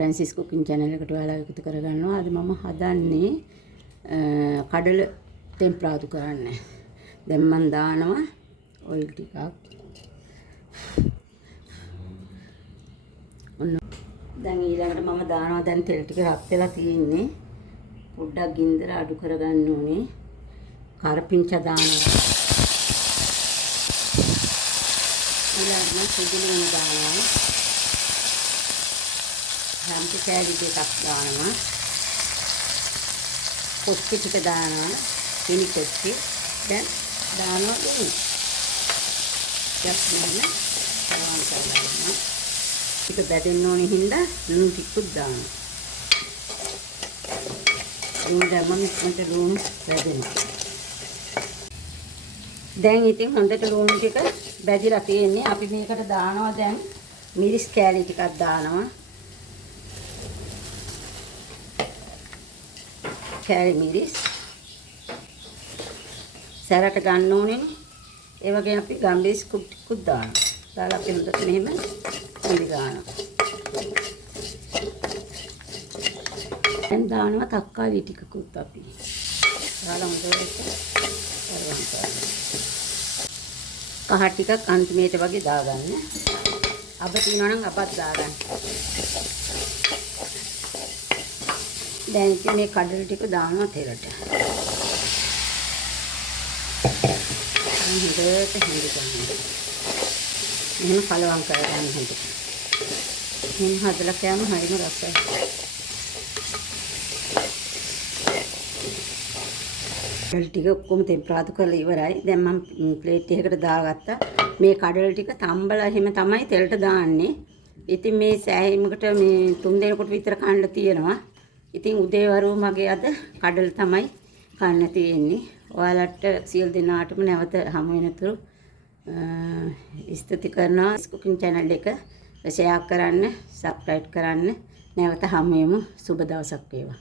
Francis cooking channel එකට ඔයාලා එකතු කරගන්නවා. අද මම හදන්නේ කඩල ටෙම්පරාදු කරන්න. දැන් මම දානවා ඔයිල් ටිකක්. දැන් ඊළඟට මම දානවා දැන් තෙල් ටික රත් වෙලා තියෙන්නේ. පොඩ්ඩක් ගින්දර අඩු කරගන්න ඕනේ. කරපිංච දානවා. ඊළඟට සුදුලුණ දානවා. හැම්පි කෑලි දෙකක් දානවා. කොච්චි ටික දානවා. පිනි කොච්චි. දැන් දානවා ලුණු. යස්මන සමාන කරනවා. ටික බැදෙන්න ඕනේ හින්දා ලුණු ටිකක් දානවා. ලුණු දැම්මම මට ලුණු බැදෙනවා. දැන් ඉතින් හොඳට ලුණු ටික බැදිලා තියෙන්නේ. අපි මේකට දානවා දැන් මිරිස් කෑලි ටිකක් දානවා. කෑලි මිරිස් සැරට ගන්න ඕනේ. ඒ වගේ අපි ගම්බිස් කුට්ටිකුත් දානවා. දාලා අපි හොඳට මෙහෙම පිළි ගන්නවා. දැන් දානවා තක්කාලි ටිකකුත් අපි. දාලා හොඳට කරවන්න. කහ ටිකක් අන්තිමේට වගේ දාගන්න. අබ තියනවා නම් අපත් දාගන්න. දැන් ඉතින් මේ කඩල ටික දානවා තෙලට. හොඳට හැඳින්වන්න. මෙහෙම කලවම් කරගන්න හොඳට. මෙහෙම හදලා කෑම හරිම රසයි. කඩල ටික ඔක්කොම තෙම්පරාදු කරලා ඉවරයි. දැන් මම ප්ලේට් එකකට දාගත්තා. මේ කඩල ටික තම්බලා එහෙම තමයි තෙලට දාන්නේ. ඉතින් මේ සෑහීමකට මේ 3 දිනකට විතර කන්න තියෙනවා. ඉතින් උදේවරු මගේ අද කඩල තමයි කන්න තියෙන්නේ. ඔයාලට සියලු දෙනාටම නැවත හමු වෙනතුරු ස්තුති කරනවා. කුකින් channel එක ෂෙයා කරන්න, subscribe කරන්න. නැවත හමු වෙමු. සුබ දවසක් වේවා.